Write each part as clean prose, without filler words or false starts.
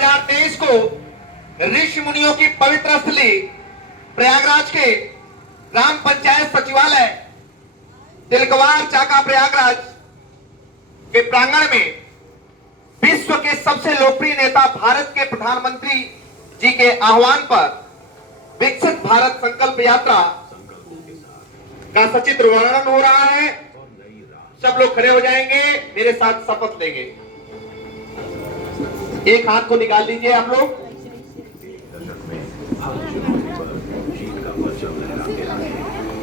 2023 को ऋषि मुनियों की पवित्र स्थली प्रयागराज के ग्राम पंचायत सचिवालय तिलकवार चाका प्रयागराज के प्रांगण में विश्व के सबसे लोकप्रिय नेता भारत के प्रधानमंत्री जी के आह्वान पर विकसित भारत संकल्प यात्रा का सचित्र वर्णन हो रहा है। सब लोग खड़े हो जाएंगे, मेरे साथ शपथ लेंगे। एक हाथ को निकाल लीजिए आप लोग।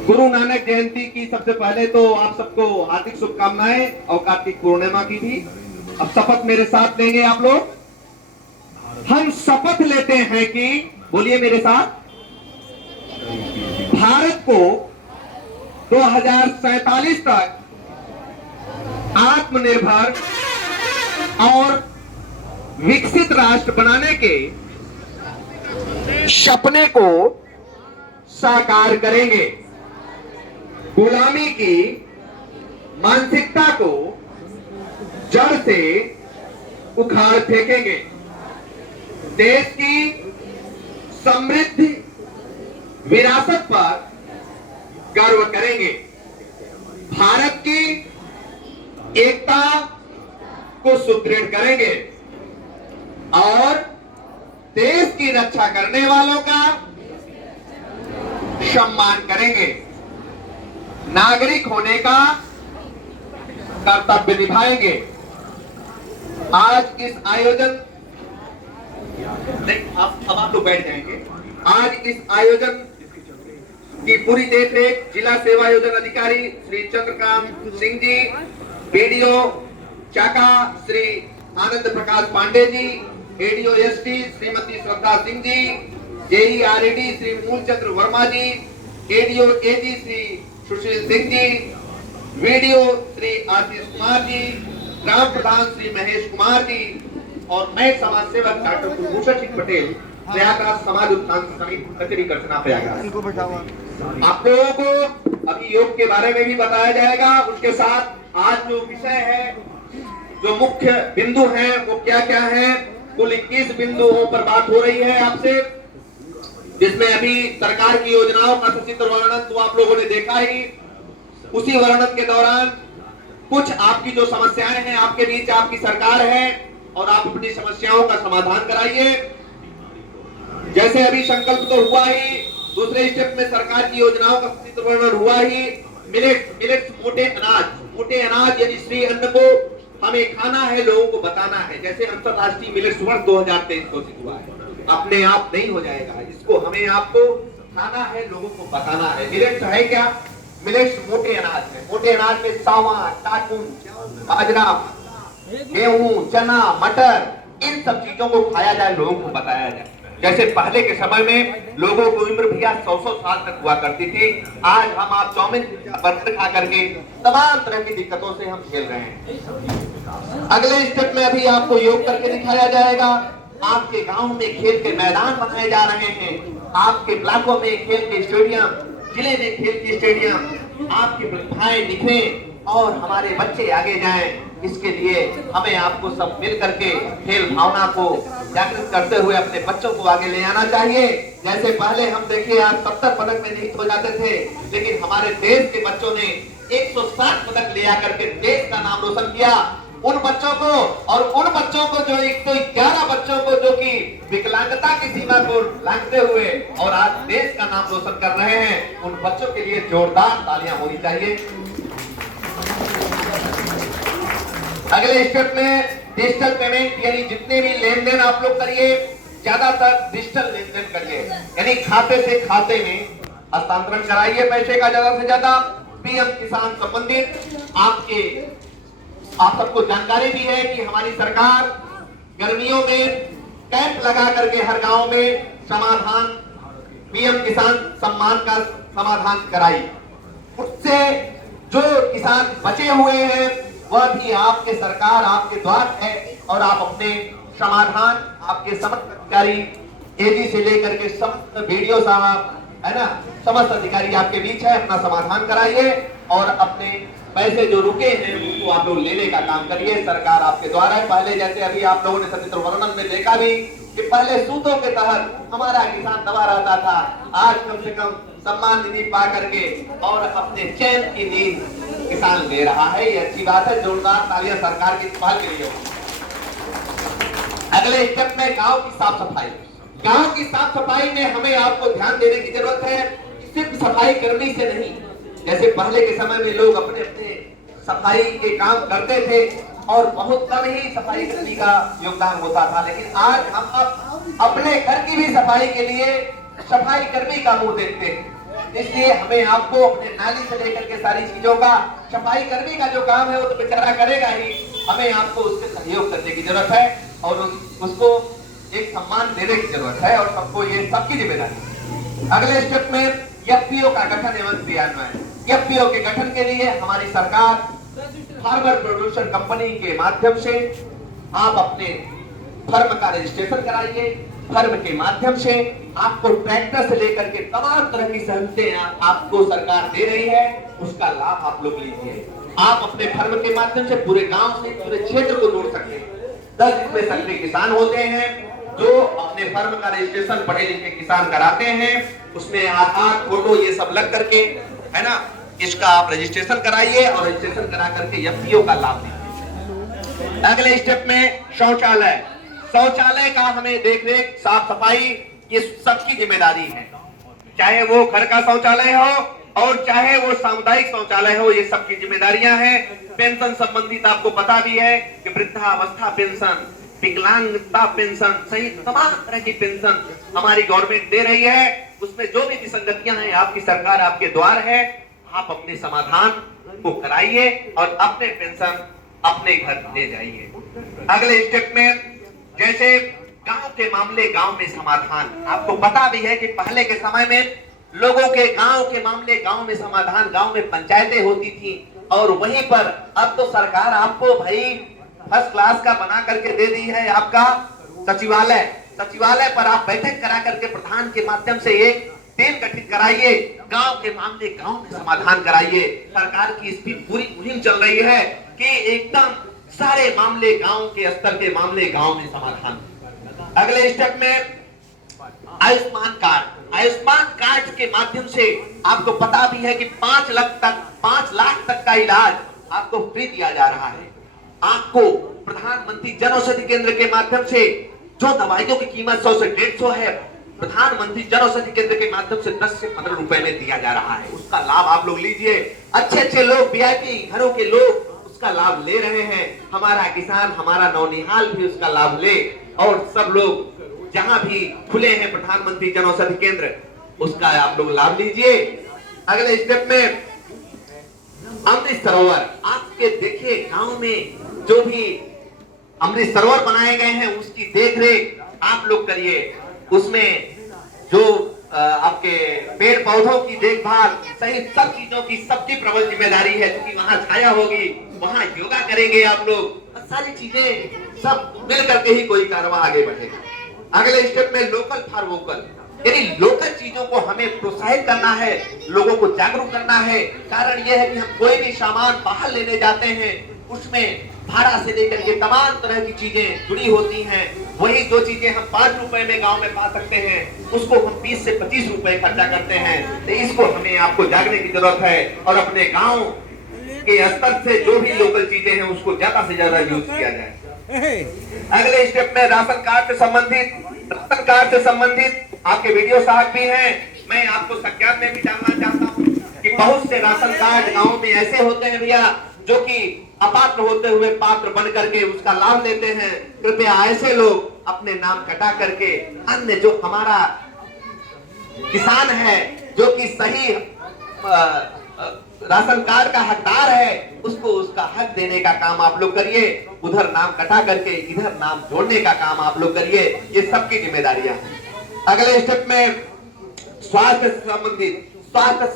गुरु नानक जयंती की सबसे पहले तो आप सबको हार्दिक शुभकामनाएं और कार्तिक पूर्णिमा की भी। अब शपथ मेरे साथ लेंगे आप लोग। हम शपथ लेते हैं कि, बोलिए मेरे साथ, भारत को 2047 तक आत्मनिर्भर और विकसित राष्ट्र बनाने के सपने को साकार करेंगे। गुलामी की मानसिकता को जड़ से उखाड़ फेंकेंगे। देश की समृद्ध विरासत पर गर्व करेंगे। भारत की एकता को सुदृढ़ करेंगे और देश की रक्षा करने वालों का सम्मान करेंगे। नागरिक होने का कर्तव्य निभाएंगे। आज इस आयोजन, आप लोग बैठ जाएंगे। आज इस आयोजन की पूरी देखरेख जिला सेवा आयोजन अधिकारी श्री चंद्रकांत सिंह जी, बीडीओ चाका श्री आनंद प्रकाश पांडे जी, एडीओ एसटी श्रीमती श्रद्धा सिंह जी, जेई आरएडी श्री मूलचंद्र वर्मा जी, एडीओ एजी श्री सुशील सिंह जी, वीडियो श्री आशीष कुमार जी, ग्राम प्रधान श्री महेश कुमार जी और मैं समाज सेवक डॉक्टर कुलभूषण सिंह पटेल, प्रयागराज समाज उत्थान समिति कचरी करसना प्रयागराज। आप लोगों को अभी योग के बारे में भी बताया जाएगा। उसके साथ आज जो विषय है, जो मुख्य बिंदु हैं, वो क्या क्या है। कुल 21 बिंदुओं पर बात हो रही है आपसे, जिसमें अभी सरकार की योजनाओं का सचित्र वर्णन तो आप लोगों ने देखा ही। उसी वर्णन के दौरान कुछ आपकी जो समस्याएं हैं, आपके बीच आपकी सरकार है और आप अपनी समस्याओं का समाधान कराइए। जैसे अभी संकल्प तो हुआ ही, दूसरे स्टेप में सरकार की योजनाओं का सचित्र वर्णन हुआ ही। मिलेट्स मोटे अनाज यानी श्री अन्न को हमें खाना है, लोगों को बताना है। जैसे अंतरराष्ट्रीय मिलेट्स वर्ष 2023 घोषित हुआ है, अपने आप नहीं हो जाएगा। इसको हमें आपको खाना है, लोगों को बताना है। मिलेट्स है क्या? मिलेट्स मोटे अनाज है। मोटे अनाज में सावा, टाकुन, बाजरा, गेहूं, चना, मटर, इन सब चीजों को खाया जाए, लोगों को बताया जाए। जैसे पहले के समय में लोगों को उम्र भैया 100 साल तक हुआ करती थी। आज हम आप चाउमीन बर्गर खा करके तमाम तरह की दिक्कतों से हम झेल रहे हैं। अगले स्टेप में अभी आपको योग करके दिखाया जाएगा। आपके गांव में खेल के मैदान बनाए जा रहे हैं। आपके ब्लॉकों में खेल के स्टेडियम, जिले में खेल के स्टेडियम, आपकी प्रतिभाएं निखरें और हमारे बच्चे आगे जाएं। इसके लिए हमें आपको सब मिल करके खेल भावना को जागृत करते हुए अपने बच्चों को आगे ले आना चाहिए। जैसे पहले हम देखिए, आज 70 पदक में निहित हो जाते थे, लेकिन हमारे देश के बच्चों ने 160 पदक ले आकर के देश का नाम रोशन किया। उन बच्चों को और उन बच्चों को जो 111 बच्चों को जो कि विकलांगता की सीमा को लांघते हुए और आज देश का नाम रोशन कर रहे हैं, उन बच्चों के लिए जोरदार तालियां होनी चाहिए। अगले स्टेप में डिजिटल पेमेंट, यानी जितने भी लेन देन आप लोग करिए, ज्यादातर डिजिटल लेन देन करिए, यानी खाते से खाते में हस्तांतरण कराइए पैसे का ज्यादा से ज्यादा। पीएम किसान संबंधित आप सबको जानकारी भी है कि हमारी सरकार गर्मियों में कैंप लगा करके हर गांव में समाधान, पीएम किसान सम्मान का समाधान कराई। उससे जो किसान बचे हुए हैं वह भी आपके सरकार आपके द्वार है और आप अपने समाधान, आपके समस्त अधिकारी एजी से लेकर के समस्त वीडियो साहब है ना, समस्त अधिकारी आपके बीच है, अपना समाधान कराइए और अपने पैसे जो रुके हैं उसको आप लोग लेने का काम करिए। सरकार आपके द्वारा है। पहले जैसे अभी आप लोगों ने सचित्र वर्णन में देखा भी कि पहले सूतों के तहत हमारा किसान दबा रहता था, आज कम से कम सम्मान निधि पा करके और अपने चैन की नींद किसान ले रहा है। ये अच्छी बात है। जोरदार तालियां सरकार की पहल के लिए। अगले स्टेप में गांव की साफ सफाई। गांव की साफ सफाई में हमें आपको ध्यान देने की जरूरत है। सिर्फ सफाई कर्मी से नहीं, जैसे पहले के समय में लोग अपने अपने सफाई के काम करते थे और बहुत कम ही सफाई कर्मी का योगदान होता था, लेकिन आज हम अब अपने घर की भी सफाई के लिए सफाई कर्मी का मुंह देखते हैं। इसलिए हमें आपको अपने नाली से लेकर के सारी चीजों का सफाई कर्मी का जो काम है वो तो बेचारा करेगा ही, हमें आपको उससे सहयोग करने की जरूरत है और उसको एक सम्मान देने की जरूरत है और सबको ये सबकी जिम्मेदारी। अगले स्टेप में एफपीओ का गठन एवं क्रियान्वयन। एफपीओ के गठन के लिए हमारी सरकार फार्मर प्रोड्यूसर कंपनी के माध्यम से आप अपने फर्म का रजिस्ट्रेशन कराइए। फर्म के माध्यम से आपको ट्रैक्टर से लेकर के तमाम तरह की सहूलियतें आपको सरकार दे रही है, उसका लाभ आप लोग लीजिए। आप अपने फर्म के माध्यम से पूरे गांव से पूरे क्षेत्र को जोड़ सकते हैं। 10 इसमें सक्रिय किसान होते हैं जो अपने फर्म का रजिस्ट्रेशन पढ़े लिखे किसान कराते हैं। उसमें आधार, फोटो ये सब लग करके है ना, इसका आप रजिस्ट्रेशन कराइए और रजिस्ट्रेशन करा करके एफपीओ का लाभ लीजिए। अगले स्टेप में शौचालय। शौचालय का हमें देख रेख, साफ सफाई ये सबकी जिम्मेदारी है। चाहे वो घर का शौचालय हो और चाहे वो सामुदायिक शौचालय हो, ये सबकी जिम्मेदारियां हैं। पेंशन संबंधित आपको पता भी है कि वृद्धावस्था पेंशन, विकलांगता पेंशन सहित तमाम तरह की पेंशन हमारी गवर्नमेंट दे रही है। उसमें जो भी विसंगतियां हैं आपकी सरकार आपके द्वार है, आप अपने समाधान को कराइए और अपने पेंशन अपने घर ले जाइए। अगले स्टेप में जैसे गांव के मामले गांव में समाधान, आपको पता भी है कि पहले के समय में लोगों के गांव के मामले गांव में समाधान, गांव में पंचायतें होती थी और वहीं पर अब तो सरकार आपको भाई फर्स्ट क्लास का बना करके दे दी है आपका सचिवालय। सचिवालय पर आप बैठक करा करके प्रधान के माध्यम से एक टीम गठित कराइए, गांव के मामले गांव में समाधान कराइए। सरकार की इसकी पूरी मुहिम चल रही है कि एकदम सारे मामले गांव के स्तर के मामले गांव में समाधान। अगले स्टेप में आयुष्मान कार्ड। आयुष्मान कार्ड के माध्यम से आपको पता भी है कि 5 लाख तक का इलाज आपको फ्री दिया जा रहा है। आपको प्रधानमंत्री जन औषधि केंद्र के माध्यम से जो दवाइयों की कीमत 100 से 150 है, प्रधानमंत्री जन औषधि केंद्र के माध्यम से 10 से 15 रुपए में दिया जा रहा है। उसका लाभ आप लोग लीजिए। अच्छे अच्छे लोग, वीआईपी घरों के लोग उसका लाभ ले रहे हैं। हमारा किसान, हमारा नौनिहाल भी उसका लाभ ले और सब लोग जहां भी खुले हैं प्रधानमंत्री जन औषधि केंद्र, उसका आप लोग लाभ लीजिए। अगले स्टेप में अमृत सरोवर। आपके देखिए गांव में जो भी अमृत सरोवर बनाए गए हैं उसकी देखरेख आप लोग करिए। उसमें जो आपके पेड़ पौधों की देखभाल सहित सब चीजों की सबकी प्रबल जिम्मेदारी है, क्योंकि वहां छाया होगी, वहां योगा करेंगे आप लोग, सारी चीजें सब मिल करके ही कोई कारवां आगे बढ़ेगा। अगले स्टेप में लोकल फॉर वोकल, यानी लोकल चीजों को हमें प्रोत्साहित करना है, लोगों को जागरूक करना है। कारण यह है कि हम कोई भी सामान बाहर लेने जाते हैं उसमें भाड़ा से लेकर के तमाम तरह की चीजें जुड़ी होती हैं। वही जो चीजें हम 5 रुपए में गांव में पा सकते हैं उसको हम 20 से 25 रुपए खर्चा करते हैं। तो इसको हमें आपको जागने की जरूरत है और अपने गांव के स्तर से जो भी लोकल चीजें हैं उसको ज्यादा से ज्यादा यूज किया जाए। अगले स्टेप में राशन कार्ड से संबंधित आपके वीडियो साहब भी हैं। मैं आपको संज्ञान में भी डालना चाहता हूँ कि बहुत से राशन कार्ड गाँव में ऐसे होते हैं भैया जो कि अपात्र होते हुए पात्र बन करके उसका लाभ लेते हैं। कृपया ऐसे लोग अपने नाम कटा करके अन्य जो हमारा किसान है जो कि सही राशन कार्ड का हकदार है उसको उसका हक देने का काम आप लोग करिए। उधर नाम कटा करके इधर नाम जोड़ने का काम आप लोग करिए। ये सबकी जिम्मेदारियां हैं। अगले स्टेप में स्वास्थ्य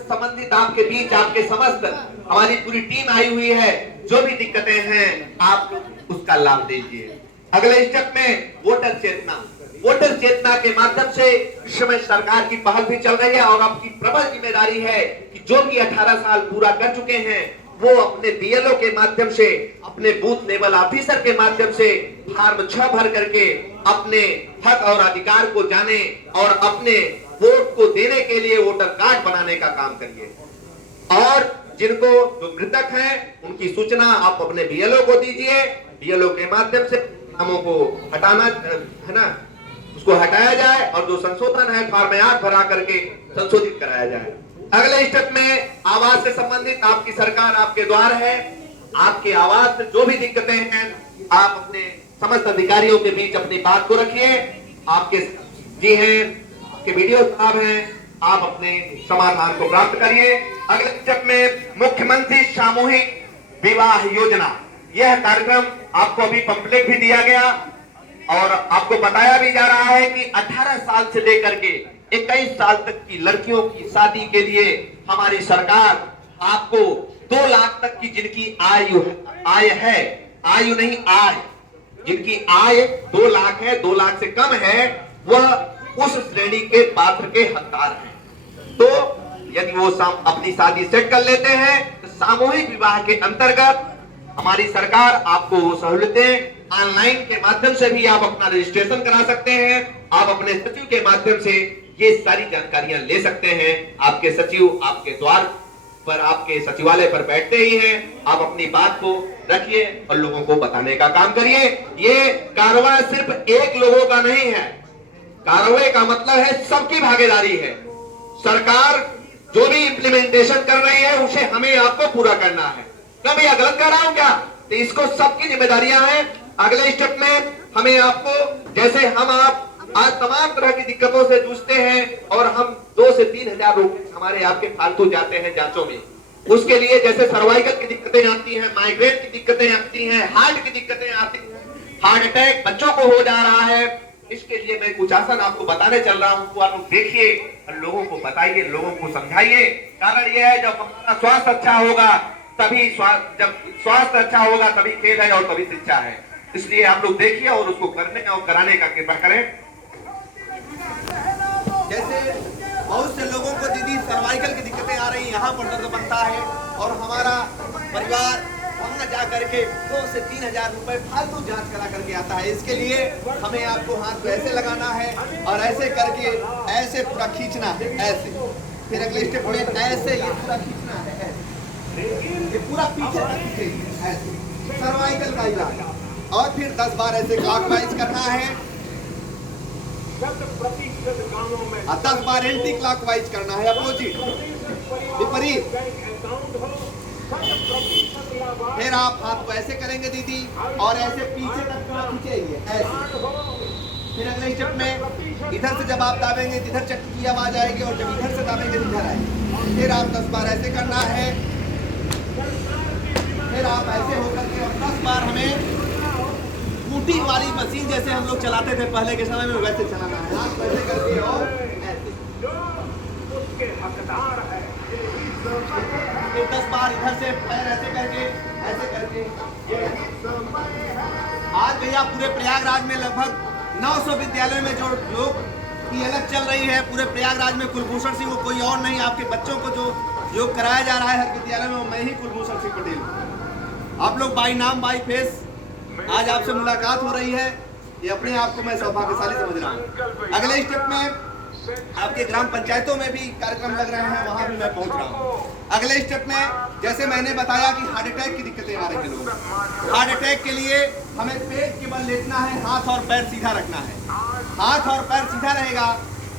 संबंधित आपके बीच आपके समस्त हमारी पूरी टीम आई हुई है। जो भी दिक्कतें हैं आप लोग उसका लाभ दीजिए। अगले स्टेप में वोटर चेतना के माध्यम से इस समय सरकार की पहल भी चल रही है और आपकी प्रबल जिम्मेदारी है कि जो भी 18 साल पूरा कर चुके हैं वो अपने बीएलओ के माध्यम से, अपने बूथ लेवल ऑफिसर के माध्यम से फॉर्म 6 भर करके अपने हक और अधिकार को जाने और अपने वोट को देने के लिए वोटर कार्ड बनाने का काम करिए। और जिनको जो मृतक हैं उनकी सूचना आप अपने बीएलओ को दीजिए। बीएलओ के माध्यम से नामों को हटाना है ना, उसको हटाया जाए और जो संशोधन है फॉर्म 8 भरा करके संशोधित कराया जाए। अगले स्टेप में आवास से संबंधित आपकी सरकार आपके द्वार है। आपके आवास में जो भी दिक्कतें हैं आप अपने समस्त अधिकारियों के बीच अपनी बात को रखिए। आपके जी हैं, आपके वीडियो साहब हैं, आप अपने समाधान को प्राप्त करिए। अगले स्टेप में मुख्यमंत्री सामूहिक विवाह योजना, यह कार्यक्रम आपको अभी पंपलेट भी दिया गया और आपको बताया भी जा रहा है कि 18 साल से लेकर के 21 साल तक की लड़कियों की शादी के लिए हमारी सरकार आपको 2 लाख तक की जिनकी आय है, आयु नहीं आय, जिनकी आय 2 लाख है, 2 लाख से कम है, वह उस श्रेणी के पात्र के हकदार हैं। तो यदि वो अपनी शादी सेट कर लेते हैं तो सामूहिक विवाह के अंतर्गत हमारी सरकार आपको वो सहूलियतें ऑनलाइन के माध्यम से भी आप अपना रजिस्ट्रेशन करा सकते हैं। आप अपने सचिव के माध्यम से ये सारी जानकारियां ले सकते हैं। आपके सचिव आपके द्वार पर, आपके सचिवालय पर बैठते ही हैं। आप अपनी बात को रखिए और लोगों को बताने का काम करिए। ये कार्रवाई सिर्फ एक लोगों का नहीं है, कार्रवाई का मतलब है सबकी भागीदारी है। सरकार जो भी इम्प्लीमेंटेशन कर रही है उसे हमें आपको पूरा करना है। मैं भैया गलत कह रहा हूं क्या? तो इसको सबकी जिम्मेदारियां हैं। अगले स्टेप में हमें आपको, जैसे हम आप आज तमाम तरह की दिक्कतों से जूझते हैं और हम 2 से 3 हजार रुपए हमारे आपके फालतू जाते हैं जांचों में, उसके लिए जैसे सर्वाइकल की दिक्कतें आती हैं, माइग्रेन की दिक्कतें आती हैं, हार्ट की दिक्कतें आती हैं, हार्ट अटैक बच्चों को हो जा रहा है, इसके लिए मैं कुछ आसन आपको बताने चल रहा हूं। तो आप देखिए और लोगों को बताइए, लोगों को समझाइए। कारण यह है जब हमारा स्वास्थ्य अच्छा होगा तभी जब स्वास्थ्य अच्छा होगा तभी खेल है और तभी शिक्षा है। इसलिए आप लोग देखिए और उसको करने और कराने का कृपा करें। जैसे बहुत से लोगों को दीदी सर्वाइकल की दिक्कतें आ रही, यहाँ पर दर्द बनता है और हमारा परिवार वहाँ जा करके 2 से 3 हजार रुपए फालतू जांच करा करके आता है। इसके लिए हमें आपको हाथ को ऐसे लगाना है और ऐसे करके ऐसे पूरा खींचना है, ऐसे। फिर अगले स्टेप में ऐसे ये पूरा खींचना है, ऐसे ये पूरा पीछे तक खींचेंगे, ऐसे सर्वाइकल का इलाज। और फिर 10 बार ऐसे क्लॉकवाइज करना है और 10 बार एंटी क्लॉकवाइज करना है, अपोजिट विपरीत। फिर आप हाथ को ऐसे करेंगे दीदी और ऐसे पीछे तक पूरा खींचेंगे, ऐसे। फिर अगले स्टेप में इधर से जब आप दाबेंगे इधर चक्की की आवाज आएगी और जब इधर से दाबेंगे इधर आएगी। फिर आप 10 बार ऐसे करना है। फिर आप ऐसे होकर के और 10 बार हमें कूटी वाली मशीन जैसे हम लोग चलाते थे पहले के समय में वैसे चलाना है। हाथ वैसे करके और ऐसे। फिर 10 बार इधर से पैर ऐसे करके, ऐसे करके। आज भैया पूरे प्रयागराज में लगभग 900 विद्यालयों में जो लोग की अलग चल रही है, पूरे प्रयागराज में कुलभूषण सिंह को कोई और नहीं, आपके बच्चों को जो योग कराया जा रहा है हर विद्यालय में, मैं ही कुलभूषण सिंह पटेल हूँ। आप लोग बाई नाम बाई फेस आज आपसे मुलाकात हो रही है, ये अपने आप को मैं सौभाग्यशाली समझ रहा हूँ। अगले स्टेप में आपके ग्राम पंचायतों में भी कार्यक्रम लग रहे हैं, वहां भी मैं पहुंच रहा हूँ। अगले स्टेप में जैसे मैंने बताया कि हार्ट अटैक की दिक्कतें आ रही है लोगों को, हार्ट अटैक के लिए हमें पेट के बल लेटना है, हाथ और पैर सीधा रखना है। हाथ और पैर सीधा रहेगा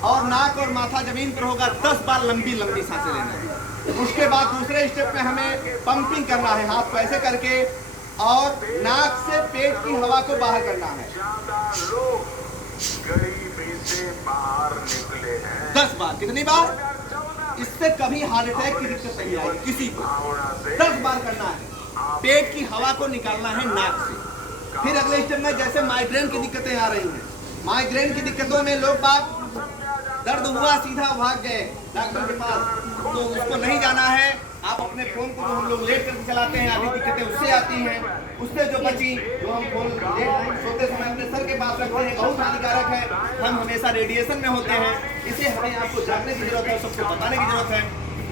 और नाक और माथा जमीन पर होगा। 10 बार लंबी लंबी सांसें लेना है। उसके बाद दूसरे स्टेप में हमें पंपिंग करना है, हाथ को ऐसे करके और नाक से पेट की हवा को बाहर करना है। 10 बार। कितनी बार? इससे कभी हार्ट अटैक की दिक्कत नहीं आएगी किसी को। 10 बार करना है। पेट की हवा को निकालना है नाक से। फिर अगले स्टेप में जैसे माइग्रेन की दिक्कतें आ रही हैं, माइग्रेन की दिक्कतों में लोग बात दर्द हुआ सीधा भाग गए डॉक्टर के पास, तो उसको नहीं जाना है। आप अपने फोन को जो हम लोग लेट करके चलाते हैं, आधी दिक्कतें उससे आती हैं, उससे जो बची जो हम फोन सोते समय अपने सर के पास रखते हैं, बहुत हानिकारक है। हम हमेशा रेडिएशन में होते हैं, इसे हमें आपको जानने की जरूरत है, सबको बताने की जरूरत है।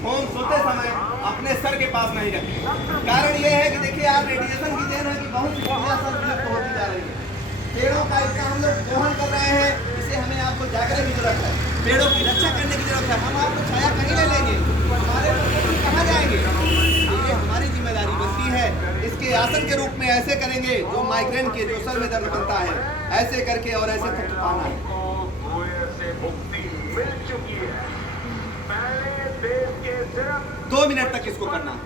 फोन सोते समय अपने सर के पास नहीं रखें। कारण ये है कि देखिए आप रेडिएशन की देन है कि बहुत सी चीजें सब विलुप्त होती जा रही है। पेड़ों का इतना हम लोग दोहन कर रहे हैं, इसे हमें आपको जागने की जरूरत है, पेड़ों की रक्षा करने की जरूरत है। हम आपको छाया कहीं ले लेंगे, हमारे बच्चे कहाँ जाएंगे? ये हमारी जिम्मेदारी बनती है। इसके आसन के रूप में ऐसे करेंगे जो माइग्रेन के, जो सर में दर्द बनता है, ऐसे करके और ऐसे थपथपाना है। 2 मिनट तक इसको करना है।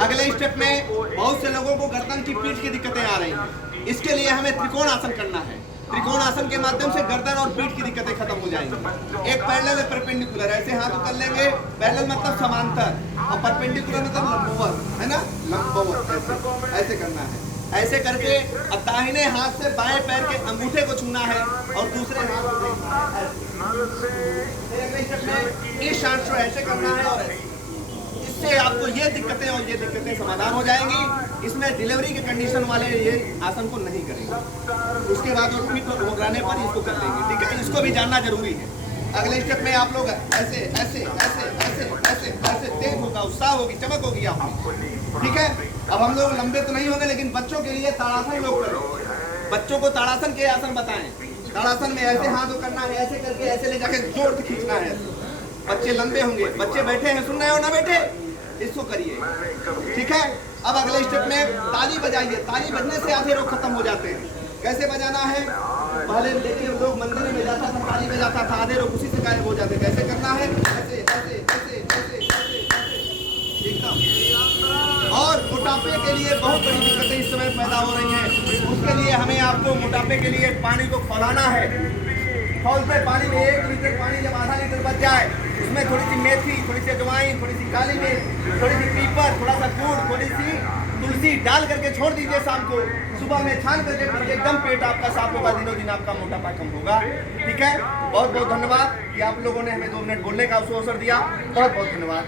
अगले स्टेप में बहुत से लोगों को गर्दन की, पीठ की दिक्कतें आ रही हैं। इसके लिए हमें त्रिकोण आसन करना है। त्रिकोण आसन के माध्यम से गर्दन और पीठ की दिक्कतें खत्म हो जाएंगी। एक पैरेलल परपेंडिकुलर, ऐसे हाथ कर लेंगे। पैरेलल मतलब समांतर और परपेंडिकुलर मतलब लंबवत, है ना, लंबवत ऐसे करना है। ऐसे करके अब दाहिने हाथ से बाएं पैर के अंगूठे को छूना है और दूसरे हाथ को देखना है। अगले स्टेप में इस सांस को ऐसे करना है और ऐसे। इससे आपको ये दिक्कतें और ये दिक्कतें समाधान हो जाएंगी। इसमें डिलीवरी के कंडीशन वाले ये आसन को नहीं करेंगे। उसके बाद वो फिट हो जाने पर इसको कर लेंगे, ठीक है। इसको भी जानना जरूरी है। अगले स्टेप में आप लोग ऐसे ऐसे ऐसे ऐसे ऐसे ऐसे तेज होगा, उत्साह होगी, चमक होगी आप में, ठीक है। अब हम लोग लंबे तो नहीं होंगे, लेकिन बच्चों के लिए ताड़ासन लोग करें। बच्चों को ताड़ासन के आसन बताएं। ताड़ासन में ऐसे हाथ करना है, ऐसे करके ऐसे ले जाके जोर से खींचना है। बच्चे लंबे होंगे, बच्चे बैठे हैं, सुन रहे हो ना बेटे, इसको करिए, ठीक है। अब अगले स्टेप में ताली बजाइए। ताली बजने से आधे रोग खत्म हो जाते हैं। कैसे बजाना है? पहले देखिए लोग मंदिर में जाता था, ताली बजाता था, आधे रोग उसी से गायब हो जाते। कैसे करना है? ऐसे ऐसे ऐसे ऐसे ऐसे एकदम। और मोटापे के लिए बहुत बड़ी दिक्कतें इस समय पैदा हो रही हैं। उसके लिए हमें आपको मोटापे के लिए पानी को खौलाना है। खौलते पानी में 1 लीटर पानी जब आधा लीटर बच जाए, उसमें थोड़ी सी मेथी, थोड़ी सी अजवाइन, थोड़ी सी काली मिर्च, थोड़ी सी पीपर, थोड़ा सा गुड़, थोड़ी सी तुलसी डाल करके छोड़ दीजिए। शाम को सुबह में छान करके पीजिए, एकदम पेट आपका साफ होगा, दिनों दिन आपका मोटापा कम होगा, ठीक है। बहुत बहुत धन्यवाद कि आप लोगों ने हमें 2 मिनट बोलने का अवसर दिया। बहुत बहुत धन्यवाद।